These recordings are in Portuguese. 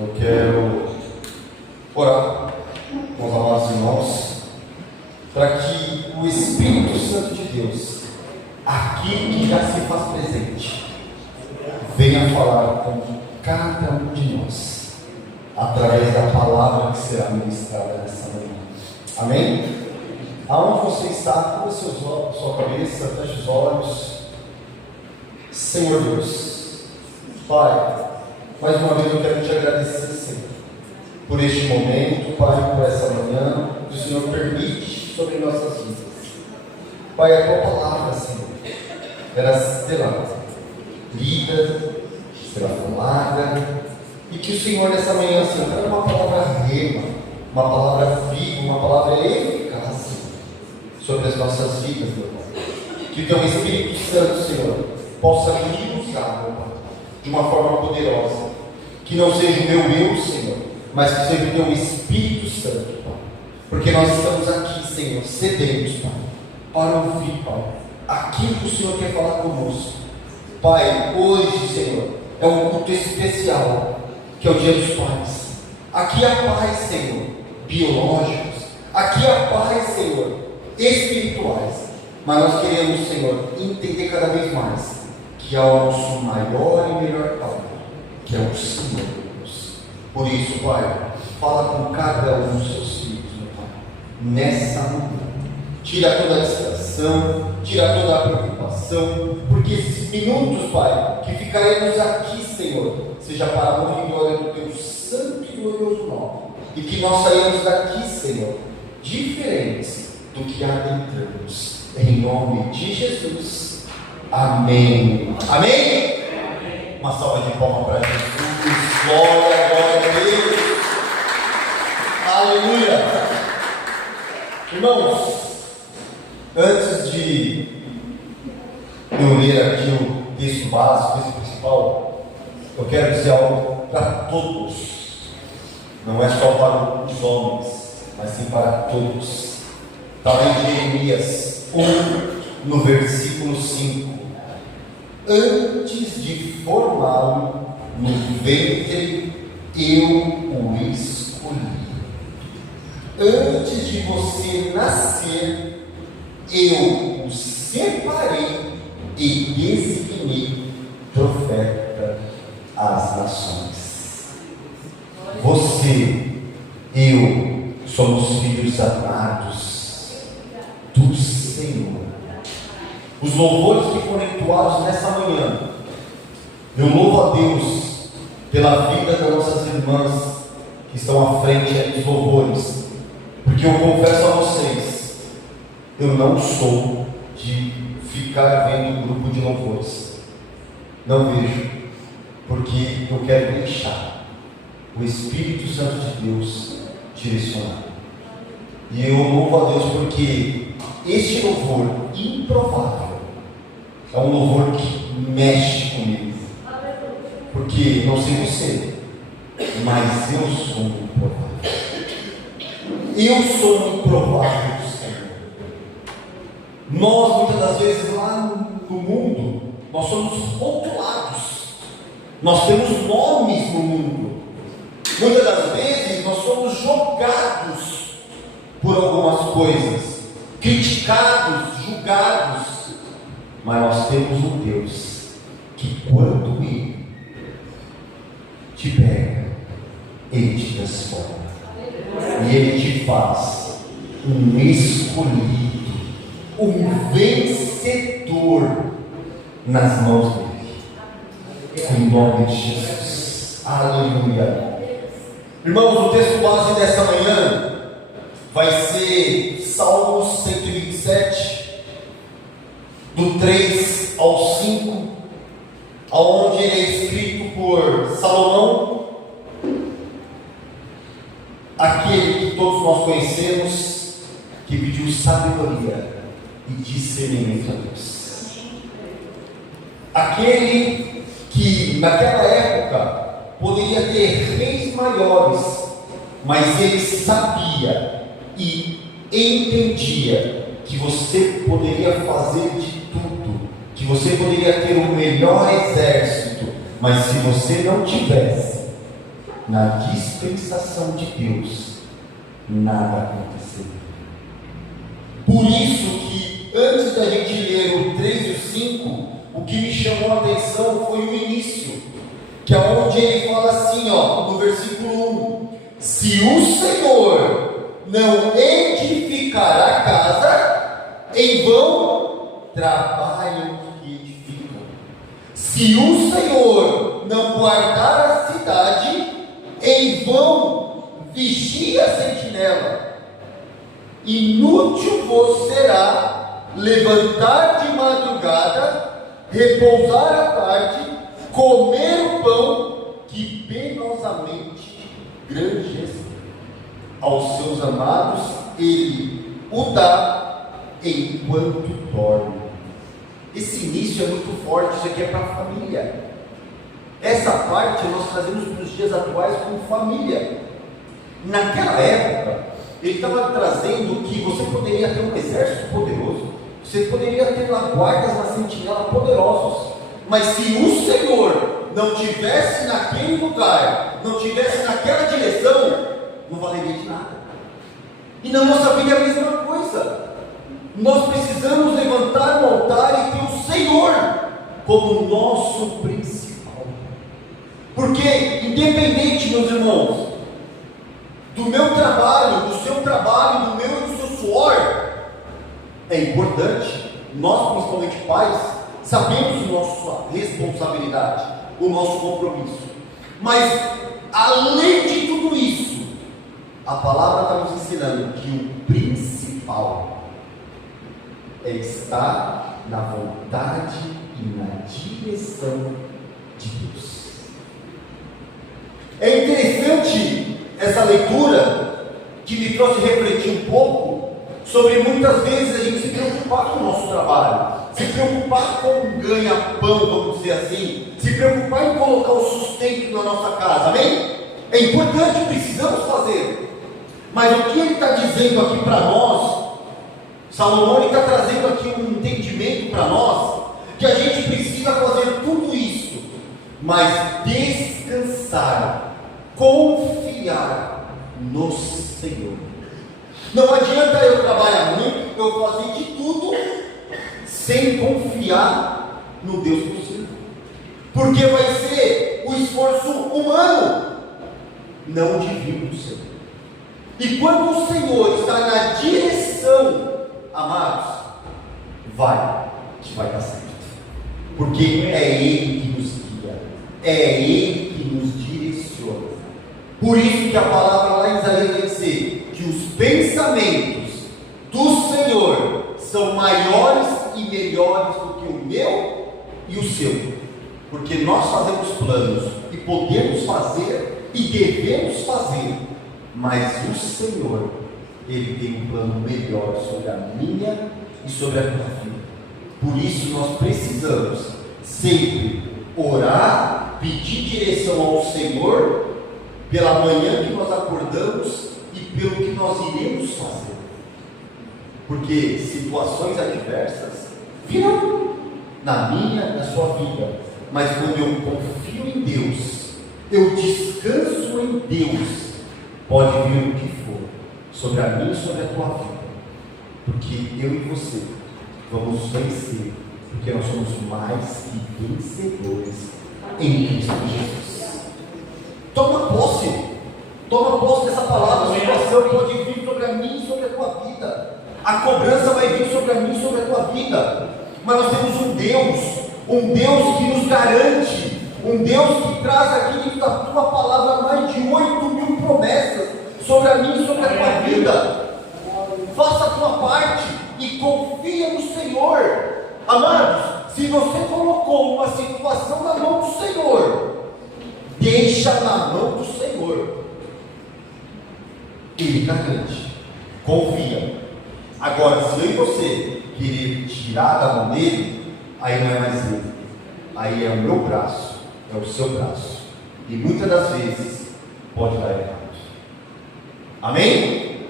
Eu quero orar com os amados irmãos para que o Espírito Santo de Deus, aquele que já se faz presente, venha falar com cada um de nós através da palavra que será ministrada nessa manhã. Amém? Aonde você está, cubra seus olhos, sua cabeça, feche os olhos. Senhor Deus, Pai, mais uma vez eu quero te agradecer, Senhor, por este momento, Pai, por essa manhã que o Senhor permite sobre nossas vidas. Pai, a tua palavra, Senhor, será lida, será falada, e que o Senhor nessa manhã, Senhor, traga uma palavra rema, uma palavra viva, uma palavra eficaz, Senhor, sobre as nossas vidas, meu Pai. Que o teu Espírito Santo, Senhor, possa me usar, meu Pai, de uma forma poderosa. Que não seja o meu eu, Senhor, mas que seja o teu Espírito Santo, Pai. Porque nós estamos aqui, Senhor, sedentos, Pai, para ouvir, Pai, aquilo que o Senhor quer falar conosco. Pai, hoje, Senhor, é um culto especial, que é o Dia dos Pais. Aqui há pais, Senhor, biológicos. Aqui há pais, Senhor, espirituais. Mas nós queremos, Senhor, entender cada vez mais que há o nosso maior e melhor Pai, que é o Senhor Deus. Por isso, Pai, fala com cada um dos seus filhos, meu Pai, nessa manhã. Tira toda a distração, tira toda a preocupação, porque esses minutos, Pai, que ficaremos aqui, Senhor, seja para a honra e glória do teu santo e glorioso nome, e que nós saímos daqui, Senhor, diferentes do que adentramos, em nome de Jesus. Amém. Amém? Uma salva de palmas para Jesus. Glória, glória a Deus. Aleluia. Irmãos, antes de eu ler aqui o texto básico, o texto principal, eu quero dizer algo para todos. Não é só para os homens, mas sim para todos. Está lá em Jeremias 1, no versículo 5. Antes de formá-lo no ventre, eu o escolhi. Antes de você nascer, eu o separei e designei profeta às nações. Você, eu, somos filhos amados do Senhor. Os louvores que foram entoados nessa manhã, eu louvo a Deus pela vida das nossas irmãs que estão à frente dos louvores, porque eu confesso a vocês, eu não sou de ficar vendo o grupo de louvores, não vejo, porque eu quero deixar o Espírito Santo de Deus direcionar. E eu louvo a Deus porque este louvor improvável é um louvor que mexe comigo. Porque, não sei você, mas eu sou um improvável. Eu sou um improvável do Senhor. Nós, muitas das vezes, lá no mundo, nós somos rotulados. Nós temos nomes no mundo. Muitas das vezes, nós somos jogados por algumas coisas, criticados, julgados, mas nós temos um Deus que, quando Ele te pega, Ele te transforma, e Ele te faz um escolhido, um vencedor nas mãos dEle, em nome de Jesus. Aleluia. Irmãos, o texto base dessa manhã vai ser Salmos 127, do 3 ao 5, onde ele é escrito por Salomão, aquele que todos nós conhecemos, que pediu sabedoria e discernimento a Deus. Aquele que naquela época poderia ter reis maiores, mas ele sabia e entendia que você poderia fazer de tudo, que você poderia ter o melhor exército, mas se você não tivesse na dispensação de Deus, nada aconteceu. Por isso que, antes da gente ler o 3 e o 5, o que me chamou a atenção foi o início, que é onde ele fala assim, no versículo 1: se o Senhor não edificar a casa, em vão trabalham os que edificam. Se o Senhor não guardar a cidade, em vão vigia a sentinela. Inútil vos será levantar de madrugada, repousar à tarde, comer o pão que penosamente granjece. Aos seus amados ele o dá enquanto dorme. Esse início é muito forte, isso aqui é para a família. Essa parte nós trazemos para os dias atuais como família. Naquela época, ele estava trazendo que você poderia ter um exército poderoso, você poderia ter lá guardas na sentinela poderosos, mas se o Senhor não tivesse naquele lugar, não tivesse naquela direção, não valeria de nada. E na nossa vida é a mesma coisa. Nós precisamos levantar um altar e ter o Senhor como nosso principal. Porque, independente, meus irmãos, do meu trabalho, do seu trabalho, do meu e do seu suor, é importante. Nós, principalmente pais, sabemos a nossa responsabilidade, o nosso compromisso. Mas, além de tudo isso, a palavra está nos ensinando que o principal é estar na vontade e na direção de Deus. É interessante essa leitura que me trouxe refletir um pouco sobre muitas vezes a gente se preocupar com o nosso trabalho, se preocupar com o ganha-pão, vamos dizer assim, se preocupar em colocar o sustento na nossa casa, amém? É importante, precisamos fazer, mas o que ele está dizendo aqui para nós, Salomão está trazendo aqui um entendimento para nós, que a gente precisa fazer tudo isso, mas descansar, confiar no Senhor. Não adianta eu trabalhar muito, eu fazer de tudo, sem confiar no Deus possível, porque vai ser o esforço humano, não divino do Senhor. E quando o Senhor está na direção, amados, que vai dar certo, porque é Ele que nos guia, é Ele que nos direciona. Por isso que a palavra lá em Isaías vai dizer que os pensamentos do Senhor são maiores e melhores do que o meu e o seu, porque nós fazemos planos e podemos fazer e devemos fazer, mas o Senhor, Ele tem um plano melhor sobre a minha e sobre a tua vida. Por isso nós precisamos sempre orar, pedir direção ao Senhor pela manhã que nós acordamos e pelo que nós iremos fazer, porque situações adversas virão na minha, na sua vida, mas quando eu confio em Deus, eu descanso em Deus, pode vir o que for sobre a minha e sobre a tua vida, porque eu e você vamos vencer, porque nós somos mais que vencedores em Cristo Jesus. Toma posse dessa palavra. A situação pode vir sobre a mim e sobre a tua vida, a cobrança vai vir sobre a mim e sobre a tua vida, mas nós temos um Deus que nos garante, um Deus que traz aqui da tua palavra mais de 8.000 promessas sobre a mim e sobre a tua vida. Faça a tua parte e confia no Senhor. Amados, se você colocou uma situação na mão do Senhor, deixa na mão do Senhor. Ele garante, confia. Agora, se eu e você querer tirar da mão dele, aí não é mais ele, aí é o meu braço, é o seu braço, e muitas das vezes pode dar errado. Amém?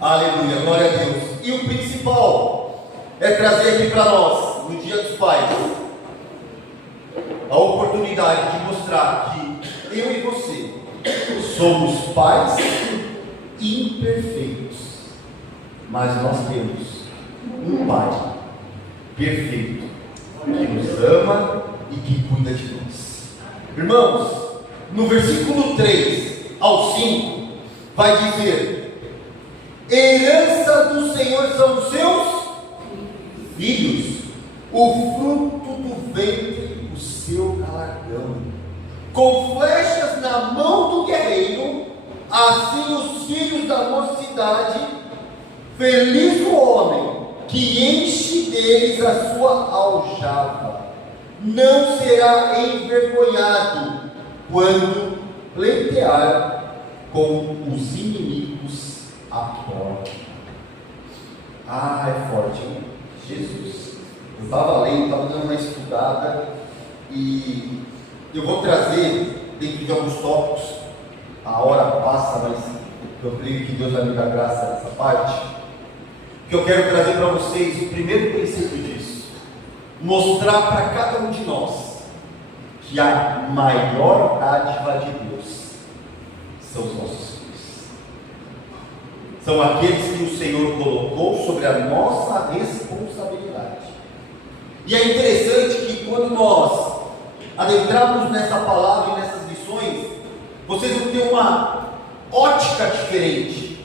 Aleluia, glória a Deus. E o principal é trazer aqui para nós, no Dia dos Pais, a oportunidade de mostrar que eu e você Somos pais imperfeitos, mas nós temos um Pai perfeito, que nos ama e que cuida de nós. Irmãos, no versículo 3 ao 5, vai dizer: herança do Senhor são os seus filhos, o fruto do ventre, o seu galardão. Com flechas na mão do guerreiro, assim os filhos da mocidade. Feliz o homem que enche deles a sua aljava, não será envergonhado quando pleitear com os inimigos à porta. É forte, hein? Jesus. Eu estava lendo, estava dando uma estudada, e eu vou trazer dentro de alguns tópicos. A hora passa, mas eu creio que Deus vai me dar graça nessa parte. Que eu quero trazer para vocês o primeiro princípio disso: mostrar para cada um de nós que a maior dádiva de Deus são os nossos filhos. São aqueles que o Senhor colocou sobre a nossa responsabilidade. E é interessante que quando nós adentrarmos nessa palavra e nessas lições, vocês vão ter uma ótica diferente.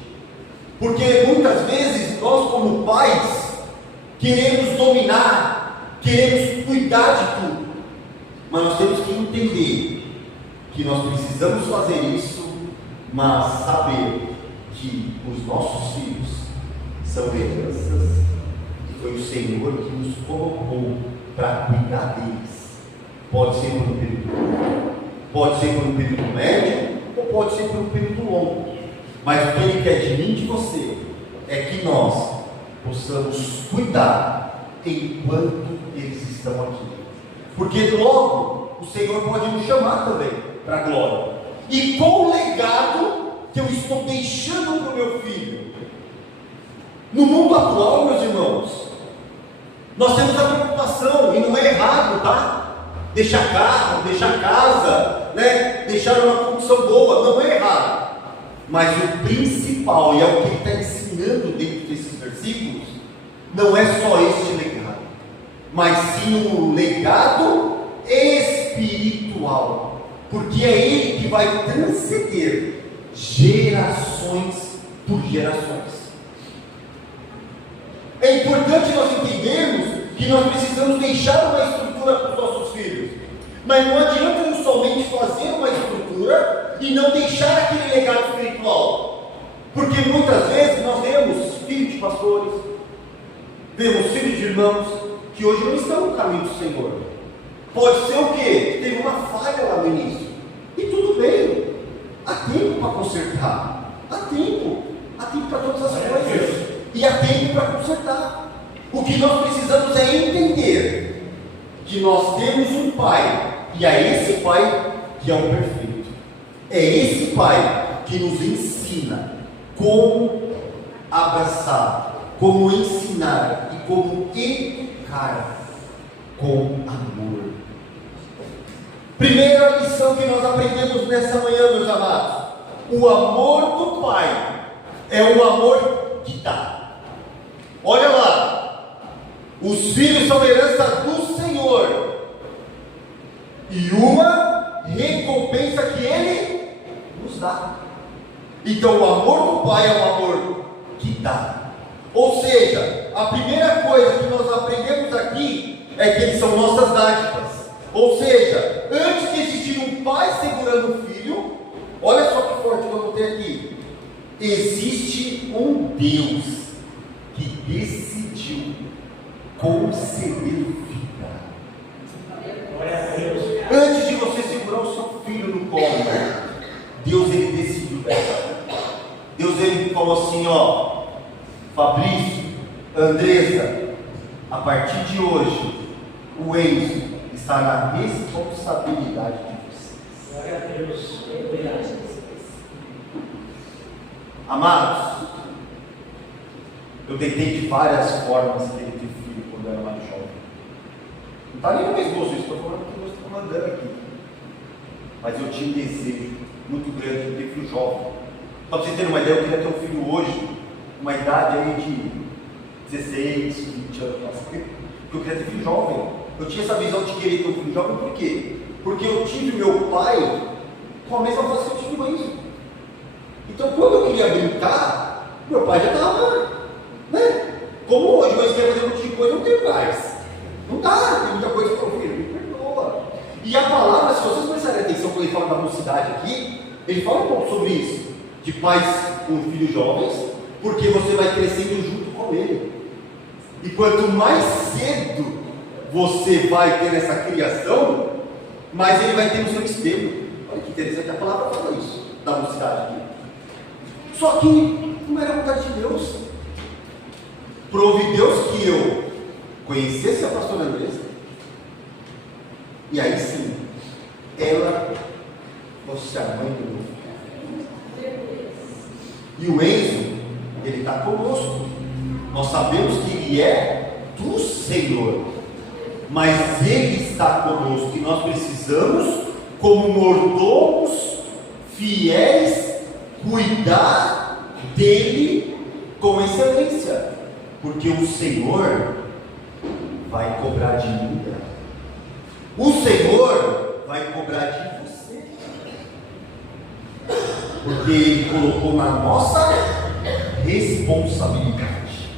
Porque muitas vezes nós, como pais, queremos dominar, queremos cuidar de tudo, mas nós temos que entender que nós precisamos fazer isso, mas saber que os nossos filhos são heranças e foi o Senhor que nos colocou para cuidar deles. Pode ser por um período curto, pode ser por um período médio, ou pode ser por um período longo. Mas o que Ele quer de mim e de você é que nós possamos cuidar enquanto eles estão aqui. Porque logo o Senhor pode nos chamar também para a glória. E qual o legado que eu estou deixando para o meu filho? No mundo atual, meus irmãos, nós temos a preocupação, e não é errado, tá? Deixar carro, deixar casa, né? Deixar uma condição boa, não é errado. Mas o principal, e é o que ele está ensinando dentro desses versículos, não é só este legado, mas sim um legado espiritual, porque é ele que vai transcender gerações por gerações. É importante nós entendermos que nós precisamos deixar uma estrutura para os nossos filhos, mas não adianta somente fazer uma estrutura e não deixar aquele legado espiritual, porque muitas vezes nós vemos filhos de pastores, vemos filhos de irmãos que hoje não estão no caminho do Senhor. Pode ser o quê? Que teve uma falha lá no início, e tudo bem, há tempo para consertar, há tempo para todas as coisas, e há tempo para consertar. O que nós precisamos é entender que nós temos um Pai, e é esse Pai que é o perfeito. É esse Pai que nos ensina como abraçar, como ensinar e como educar com amor. Primeira lição que nós aprendemos nessa manhã, meus amados: o amor do Pai é o amor que dá. Olha lá, os filhos são herança do Senhor, e uma recompensa que Ele nos dá. Então o amor do Pai é o amor que dá. Ou seja, a primeira coisa que nós aprendemos aqui é que eles são nossas dádivas. Ou seja, antes de existir um pai segurando um filho, olha só que forte que eu vou ter aqui, existe um Deus que decidiu conceder vida. Antes de você segurar o seu filho no colo, Deus ele decidiu dessa. Deus ele falou assim, ó, Fabrício, Andressa, a partir de hoje, o Enzo está na responsabilidade de vocês. Glória a Deus. Amados, eu tentei de várias formas ter filho quando eu era mais jovem. Não está nem no meu esboço, estou falando que Deus está mandando aqui. Mas eu tinha um desejo muito grande de ter filho jovem. Para vocês terem uma ideia, eu queria ter um filho hoje, uma idade aí de 16, 20 anos, porque eu queria ter filho jovem. Eu tinha essa visão de querer ter um filho jovem, por quê? Porque eu tive meu pai com a mesma fase que eu tive mãe. Então, quando eu queria brincar, meu pai já estava, né? Como hoje, mas quer fazer um monte de coisa, não tem mais. Não dá, tem muita coisa para o filho, me perdoa. E a palavra, se vocês prestarem atenção quando ele fala da mocidade aqui, ele fala um pouco sobre isso, de pais com filhos jovens, porque você vai crescendo junto com ele. E quanto mais cedo você vai ter essa criação, mais ele vai ter no seu espelho. Olha que interessante, a palavra fala isso, da mocidade aqui. Só que não era a vontade de Deus. Prove Deus que eu conhecesse a pastora Andressa, e aí sim, ela fosse a mãe do meu filho. E o Enzo, ele está conosco. Nós sabemos que ele é do Senhor, mas ele está conosco, e nós precisamos, como mordomos fiéis, cuidar dele com excelência, porque o Senhor vai cobrar de mim, o Senhor vai cobrar de você, porque ele colocou na nossa responsabilidade.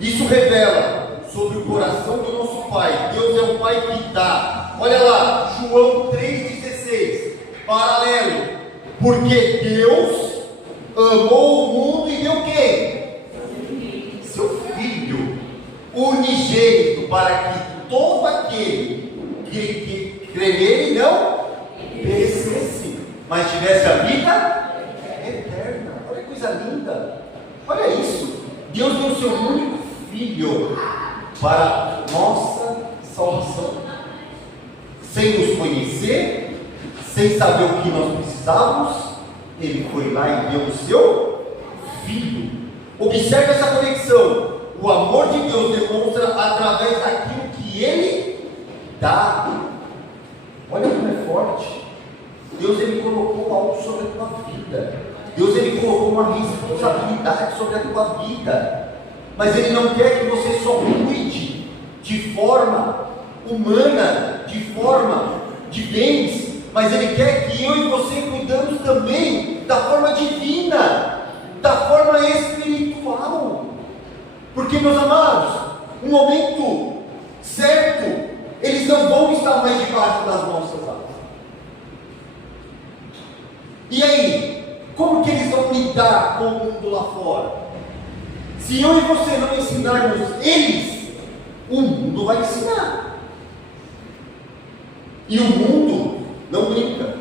Isso revela sobre o coração do nosso Pai. Deus é um Pai que dá. Olha lá, João 3,16, paralelo. Porque Deus amou o mundo e deu quem? Seu Filho unigênito, para que todo aquele que crê nele não perecesse, mas tivesse a vida eterna. Olha que coisa linda. Olha isso. Deus deu o seu único Filho para nossa salvação, sem nos conhecer, sem saber o que nós precisávamos. Ele foi lá e deu o seu Filho. Observe essa conexão. O amor de Deus demonstra através daquilo que Ele dá. Olha como é forte. Deus, Ele colocou algo sobre a tua vida. Deus, Ele colocou uma responsabilidade sobre a tua vida. Mas Ele não quer que você só cuide de forma humana, de forma de bens, mas Ele quer que eu e você cuidamos também da forma divina, da forma espiritual. Porque, meus amados, no momento certo, eles não vão estar mais debaixo das nossas asas. E aí, como que eles vão lidar com o mundo lá fora? Se eu e você não ensinarmos eles, o mundo vai ensinar. E o mundo não brinca.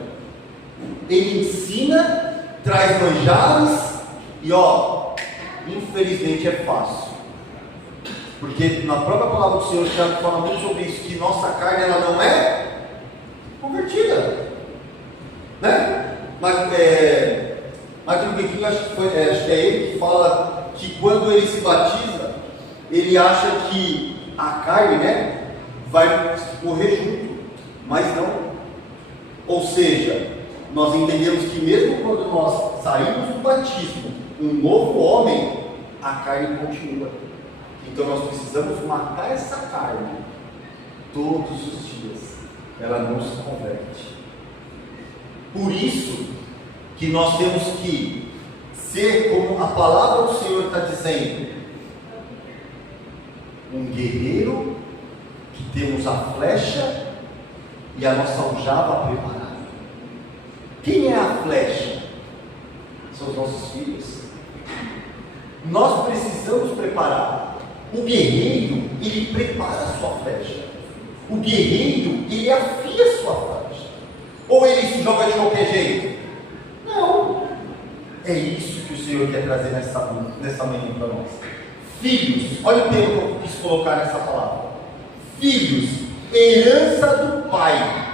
Ele ensina, traz manjares e infelizmente é fácil. Porque na própria palavra do Senhor já fala muito sobre isso, que nossa carne ela não é convertida. Né? Martin Luther King, acho que é ele que fala que quando ele se batiza, ele acha que a carne, vai morrer junto, mas não. Ou seja, nós entendemos que mesmo quando nós saímos do batismo, um novo homem, a carne continua. Então nós precisamos matar essa carne todos os dias. Ela não se converte. Por isso que nós temos que ser como a palavra do Senhor está dizendo, um guerreiro que temos a flecha e a nossa aljava preparada. Quem é a flecha? São os nossos filhos. Nós precisamos preparar. O guerreiro, ele prepara a sua flecha. O guerreiro, ele afia a sua flecha. Ou ele se joga de qualquer jeito? Não. É isso que o Senhor quer trazer nessa manhã para nós. Filhos, olha o termo que eu quis colocar nessa palavra. Filhos, herança do Pai,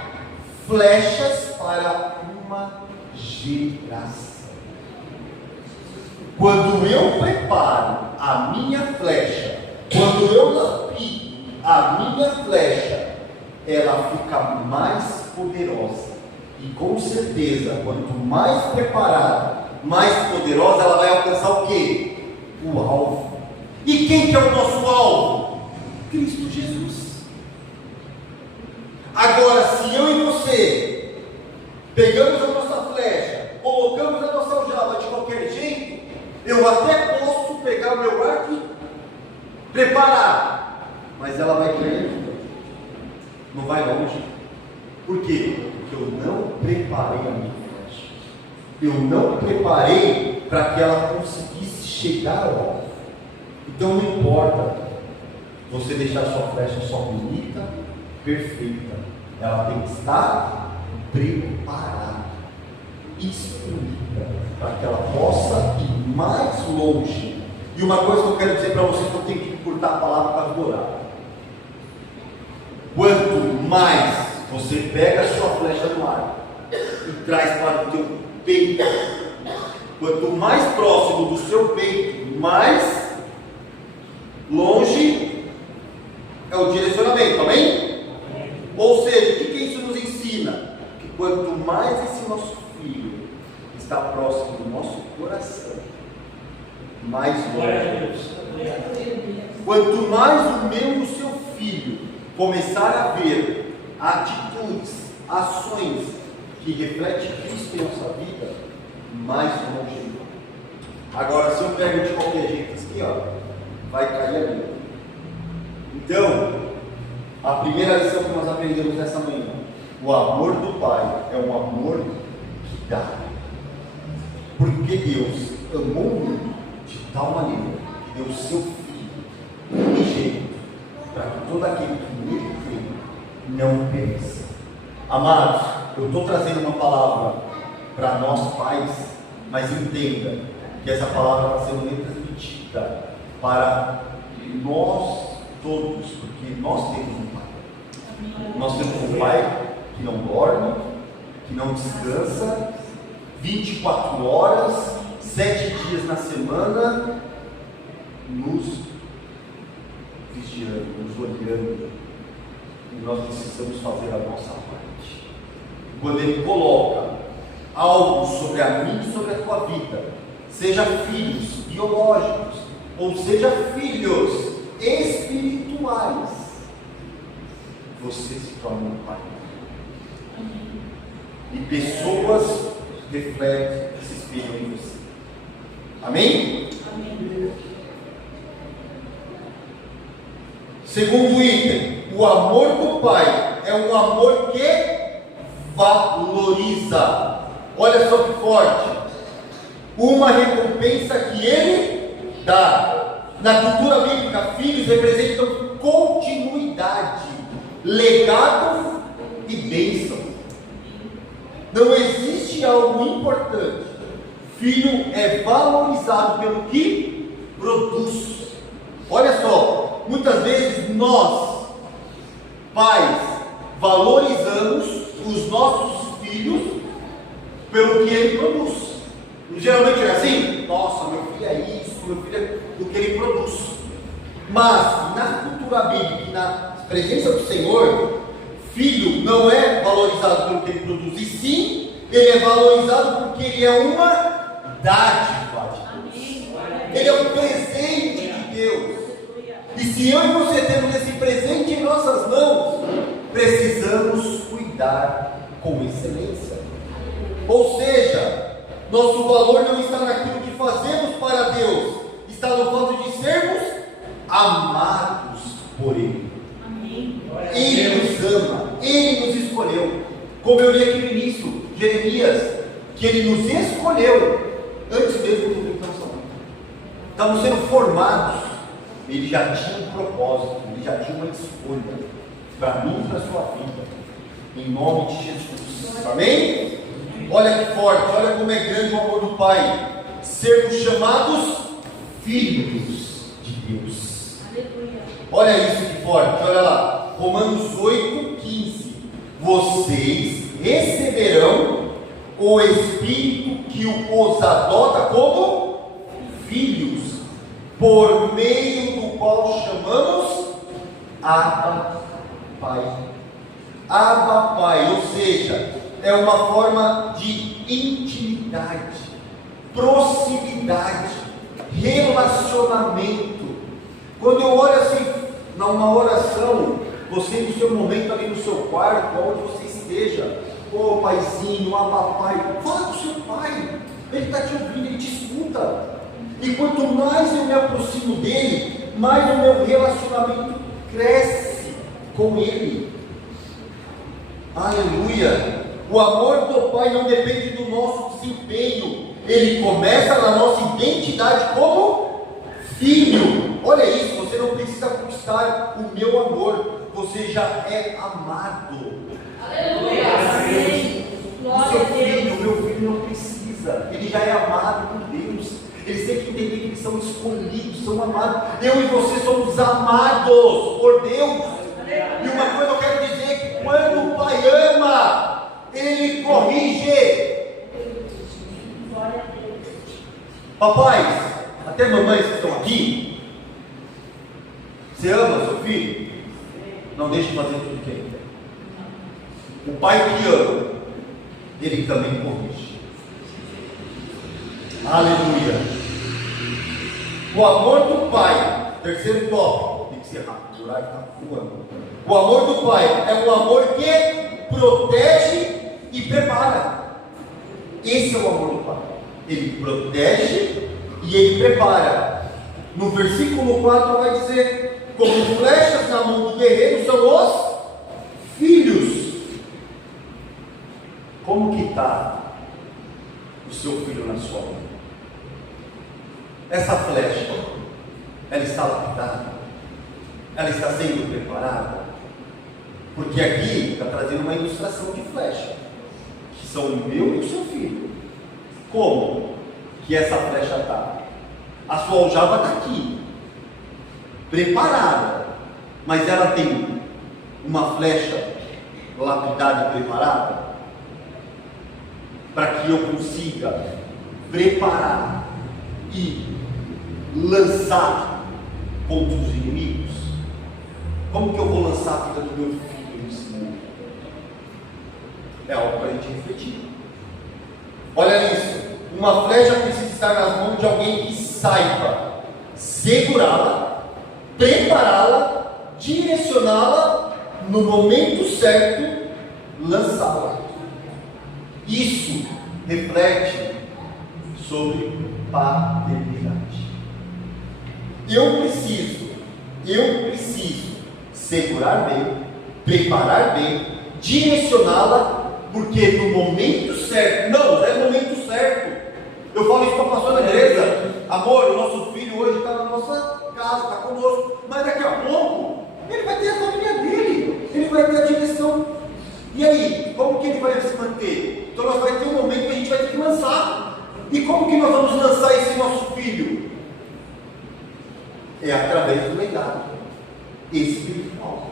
flechas para uma geração. Quando eu preparo a minha flecha, quando eu lapido a minha flecha, ela fica mais poderosa E com certeza, quanto mais preparada, mais poderosa, ela vai alcançar o quê? O alvo. E quem que é o nosso alvo? Cristo Jesus. Agora, se eu e você pegamos a nossa flecha, colocamos a nossa aljava de qualquer jeito, eu até posso pegar o meu arco e preparar, mas ela vai cair, não vai longe. Por quê? Porque eu não preparei a minha flecha. Eu não preparei para que ela conseguisse chegar ao alvo. Então não importa você deixar sua flecha só bonita, perfeita. Ela tem que estar preparada, instruída, para que ela possa ir mais longe. E uma coisa que eu quero dizer para vocês, que eu tenho que encurtar a palavra para adorar. Quanto mais você pega a sua flecha no ar e traz para o teu peito, quanto mais próximo do seu peito, mais longe é o direcionamento, amém? Ou seja, o que isso nos ensina? Que quanto mais esse nosso filho está próximo do nosso coração, mais longe. Quanto mais o meu e o seu filho começar a ver atitudes, ações que refletem Cristo em nossa vida, mais longe ele vai. Agora, se eu pego de qualquer jeito aqui, ó, vai cair ali. Então, a primeira lição que nós aprendemos nessa manhã: o amor do Pai é um amor que dá. Porque Deus amou o mundo de tal maneira que deu o seu Filho unigênito, para que todo aquele que nele crê não pereça. Amados, eu estou trazendo uma palavra para nós pais, mas entenda que essa palavra está sendo transmitida para nós todos, porque nós temos um Pai. Nós temos um Pai que não dorme, que não descansa, 24 horas, 7 dias na semana, nos vigiando, nos olhando, e nós precisamos fazer a nossa parte. Quando Ele coloca algo sobre a mim e sobre a tua vida, seja filhos biológicos, ou seja filhos espirituais, você se torna um pai. E pessoas refletem, se espelham em você. Amém? Amém. Segundo item, o amor do Pai é um amor que valoriza. Olha só que forte. Uma recompensa que Ele dá. Na cultura bíblica, filhos representam continuidade, legado e bênção. Não existe algo importante. Filho é valorizado pelo que produz. Olha só, muitas vezes nós, pais, valorizamos os nossos filhos pelo que ele produz. Geralmente é assim: nossa, meu filho é isso, meu filho é do que ele produz. Mas na cultura bíblica e na presença do Senhor, filho não é valorizado pelo que ele produz, e sim, ele é valorizado porque ele é uma dádiva de Deus. Ele é um presente de Deus. E se eu e você temos esse presente em nossas mãos, precisamos cuidar com excelência. Ou seja, nosso valor não está naquilo que fazemos para Deus, está no fato de sermos amados por Ele. Ele nos ama, Ele nos escolheu. Como eu li aqui no início, Jeremias, que Ele nos escolheu antes mesmo do fundação. Estamos sendo formados. Ele já tinha um propósito, Ele já tinha uma escolha para mim e para a sua vida, em nome de Jesus. Amém? Olha que forte, olha como é grande o amor do Pai. Sermos chamados filhos de Deus. Aleluia. Olha isso que forte, olha lá, Romanos 8:15. Vocês receberão o Espírito que os adota como filhos, por meio do qual chamamos Abba Pai. Abba Pai, ou seja, é uma forma de intimidade, proximidade, relacionamento. Quando eu olho assim, numa oração, você no seu momento ali no seu quarto, onde você esteja, ô paizinho, ó papai, fala com o seu pai, ele está te ouvindo, ele te escuta. E quanto mais eu me aproximo dele, mais o meu relacionamento cresce com ele. Aleluia! O amor do Pai não depende do nosso desempenho, ele começa na nossa identidade como filho. Olha isso, você não precisa conquistar o meu amor, você já é amado. Aleluia! O seu filho, o meu filho não precisa, ele já é amado por Deus. Eles têm que entender que eles são escolhidos, são amados. Eu e você somos amados por Deus. E uma coisa eu quero dizer, que quando o Pai ama, Ele corrige. Papais, até mamães que estão aqui, você ama seu filho? Não deixe de fazer tudo que ele quer. O pai que ama, ele também corrige. Aleluia. O amor do Pai, terceiro tópico, tem que ser rápido, o horário está voando. O amor do Pai é um amor que protege e prepara. Esse é o amor do Pai. Ele protege e ele prepara. No versículo 4 vai dizer: como flechas na mão do guerreiro são os filhos. Como que está o seu filho na sua mão? Essa flecha, ela está lapidada? Ela está sendo preparada? Porque aqui está trazendo uma ilustração de flecha, que são o meu e o seu filho. Como que essa flecha está? A sua aljava está aqui, preparada, mas ela tem uma flecha lapidada e preparada, para que eu consiga preparar e lançar contra os inimigos. Como que eu vou lançar a vida do meu filho nesse mundo? É algo para a gente refletir. Olha isso, uma flecha precisa estar nas mãos de alguém que saiba segurá-la, prepará-la, direcioná-la, no momento certo, lançá-la. Isso reflete sobre paternidade. Eu preciso segurar bem, preparar bem, direcioná-la, porque no momento certo, não é o momento certo. Eu falo isso para a pastora Teresa: amor, o nosso filho hoje está na nossa casa, está conosco, mas daqui a pouco ele vai ter a família dele, ele vai ter a direção. E aí, como que ele vai se manter? Então nós vamos ter um momento que a gente vai ter que lançar. E como que nós vamos lançar esse nosso filho? É através do legado espiritual.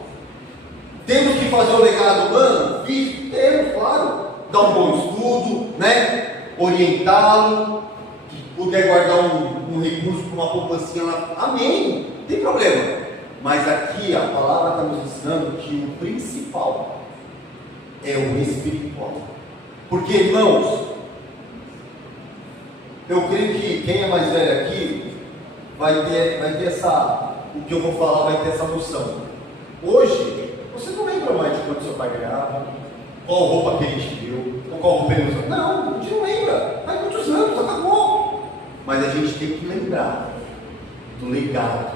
Temos que fazer o legado humano? Temos, claro. Dar um bom estudo, né? Orientá-lo, que puder guardar um recurso para uma poupancinha lá. Amém, não tem problema. Mas aqui a palavra está nos ensinando que o principal é o espiritual. Porque, irmãos, eu creio que quem é mais velho aqui vai ter essa, o que eu vou falar vai ter essa noção. Hoje, você não lembra mais de quanto seu pai ganhava, qual roupa que ele te deu, ou qual roupa ele usou. Não, a gente não lembra. Faz muitos anos, acabou. Mas a gente tem que lembrar do legado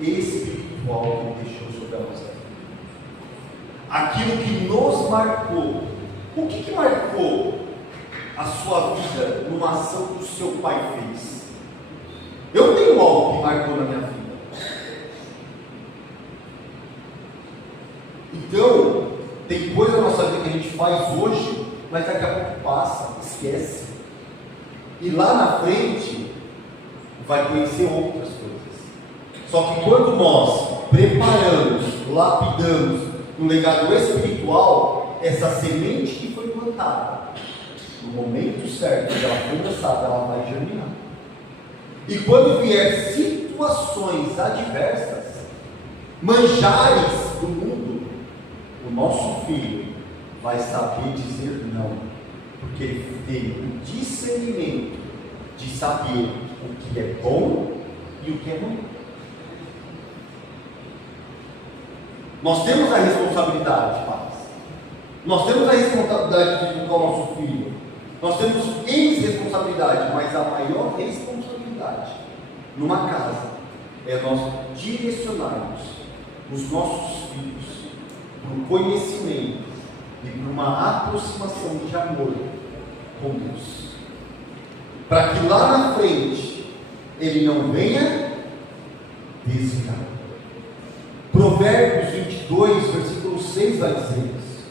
espiritual que ele deixou sobre a nossa vida. Aquilo que nos marcou. O que marcou a sua vida numa ação que o seu pai fez? Eu tenho algo que marcou na minha vida. Então, tem coisa na nossa vida que a gente faz hoje, mas daqui a pouco passa, esquece. E lá na frente, vai conhecer outras coisas. Só que quando nós preparamos, lapidamos no legado espiritual, essa semente que foi plantada, no momento certo que ela foi lançada, ela vai germinar. E quando vier situações adversas, manjares do mundo, o nosso filho vai saber dizer não, porque ele tem o discernimento de saber o que é bom e o que é ruim. Nós temos a responsabilidade, pais. Nós temos a responsabilidade de educar o nosso filho. Nós temos N responsabilidade, mas a maior responsabilidade numa casa é nós direcionarmos os nossos filhos para o conhecimento e para uma aproximação de amor com Deus, para que lá na frente ele não venha desviar. Provérbios 22, versículo 6 vai dizer isso: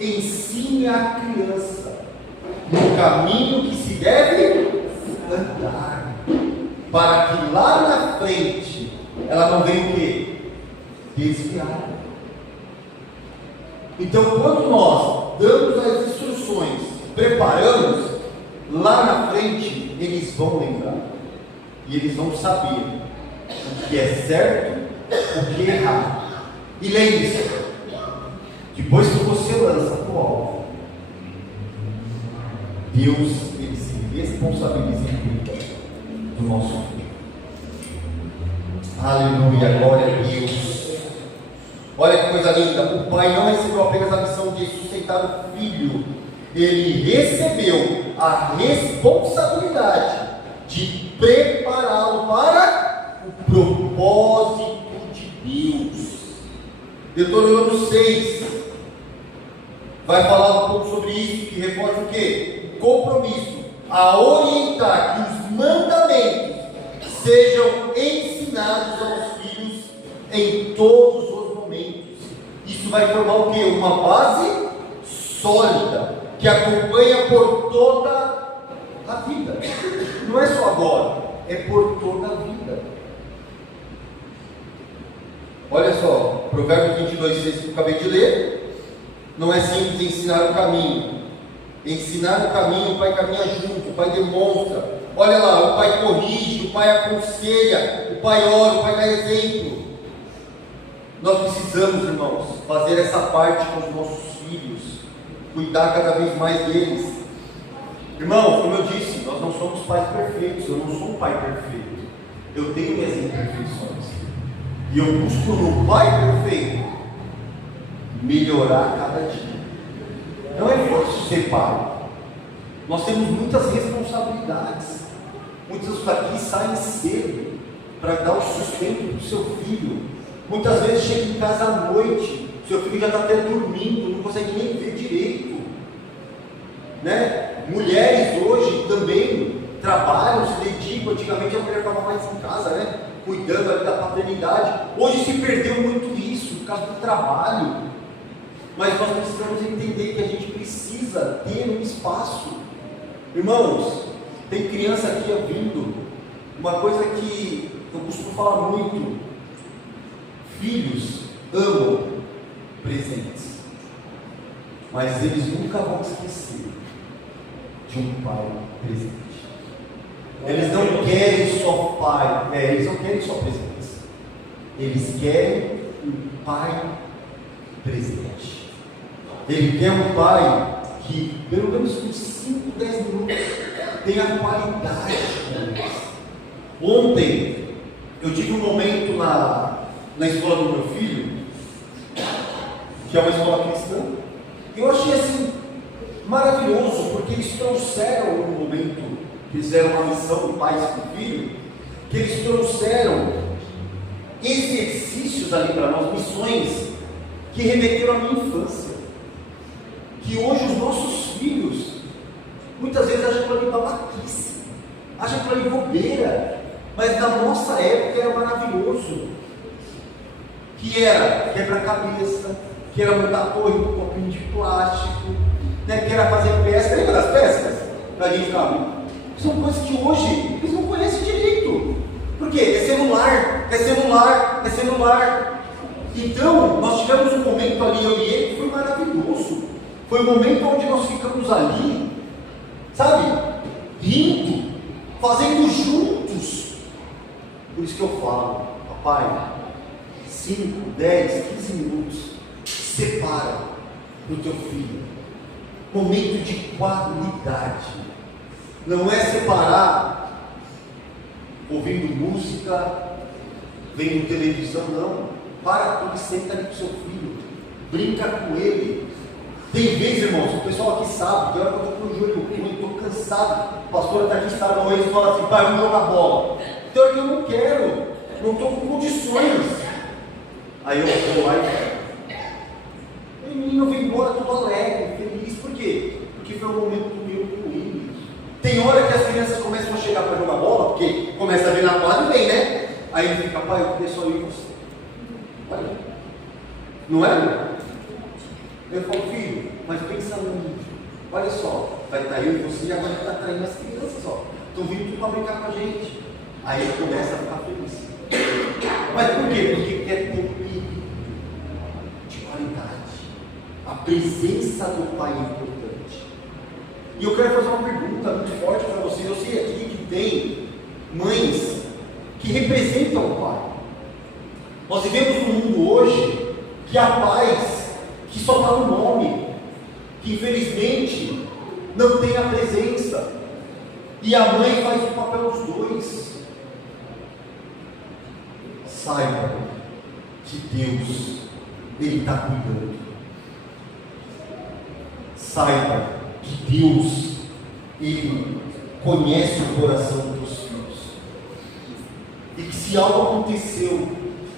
ensine a criança no caminho que se deve andar, para que lá na frente ela não venha o quê? Desviar. Então, quando nós damos as instruções, preparamos, lá na frente eles vão lembrar e eles vão saber o que é certo, o que é errado. E lembre-se, depois que você lança para o alvo, Deus, ele se responsabiliza do nosso filho. Aleluia, glória a Deus. Olha que coisa linda. O pai não recebeu apenas a missão de sustentar o filho, ele recebeu a responsabilidade de prepará-lo para o propósito de Deus. Deuteronômio 6 vai falar um pouco sobre isso, que reforça o quê? O compromisso a orientar que os mandamentos sejam ensinados aos filhos em todos os momentos. Isso vai formar o quê? Uma base sólida, que acompanha por toda a vida. Não é só agora, é por toda a vida. Olha só, Provérbios 22, 6 que eu acabei de ler. Não é simples ensinar o caminho. Ensinar o caminho, o pai caminha junto, o pai demonstra. Olha lá, o pai corrige, o pai aconselha, o pai ora, o pai dá exemplo. Nós precisamos, irmãos, fazer essa parte com os nossos filhos, cuidar cada vez mais deles. Irmãos, como eu disse, nós não somos pais perfeitos. Eu não sou um pai perfeito, eu tenho minhas imperfeições, e eu busco no pai perfeito melhorar cada dia. Não é fácil ser pai. Nós temos muitas responsabilidades. Muitos aqui saem cedo para dar o sustento para o seu filho. Muitas vezes chega em casa à noite, seu filho já está até dormindo, não consegue nem ver direito, né? Mulheres hoje também trabalham, se dedicam. Antigamente a mulher ficava mais em casa, né? Cuidando ali da paternidade. Hoje se perdeu muito isso por causa do trabalho. Mas nós precisamos entender que a gente precisa ter um espaço. Irmãos, tem criança aqui ouvindo. Uma coisa que eu costumo falar muito: filhos amam presentes, mas eles nunca vão esquecer de um pai presente. Eles não querem só pai, eles não querem só presentes, eles querem um pai presente. Ele quer um pai que, pelo menos por 5, 10 minutos, tenha qualidade com eles. Ontem, eu tive um momento na escola do meu filho, que é uma escola cristã, e eu achei assim maravilhoso, porque eles trouxeram um momento, fizeram uma missão do pai e do filho, que eles trouxeram exercícios ali para nós, missões que remeteram à minha infância, que hoje os nossos filhos muitas vezes acham aquilo ali babaquice, acham aquilo ali bobeira, mas na nossa época era maravilhoso, que era quebra-cabeça, que era montar torre com um copinho de plástico, né? Que era fazer pesca. Lembra das pescas? Para a gente ficar. São coisas que hoje eles não conhecem direito. Por quê? É celular, é celular, é celular. Então, nós tivemos um momento ali, eu e ele, que foi maravilhoso. Foi um momento onde nós ficamos ali, sabe? Rindo, fazendo juntos. Por isso que eu falo, papai, 5, 10, 15 minutos, separa, para o teu filho. Momento de qualidade. Não é separar ouvindo música, vendo televisão, não. Para tudo e senta ali com o seu filho. Brinca com ele. Tem vezes, irmãos, o pessoal aqui sabe, que hora que eu estou com o joelho ruim, estou cansado. A pastora está aqui, está no mês e fala assim: pai, vamos jogar bola. Tem hora que eu não quero, não estou com condições. Aí eu vou lá e o menino vem embora todo alegre, feliz. Por quê? Porque foi um momento meu com ele. Tem hora que as crianças começam a chegar para jogar bola, porque começa a ver na quadra e vem, né? Aí ele fica: pai, eu queria só ir com você. Olha, não é? Eu falo: filho, mas pensa no olha só, vai estar eu e você e agora está traindo as crianças, ó. Estão vindo tudo para brincar com a gente. Aí ele começa a ficar feliz. Mas por quê? Porque quer ter de qualidade. A presença do Pai é importante. E eu quero fazer uma pergunta muito forte para vocês. Eu sei aqui que tem mães que representam o Pai. Nós vivemos num mundo hoje que há pais que só está no nome, que infelizmente não tem a presença, e a mãe faz o papel dos dois. Saiba que Deus, Ele está cuidando. Saiba que Deus, Ele conhece o coração dos filhos, e que se algo aconteceu,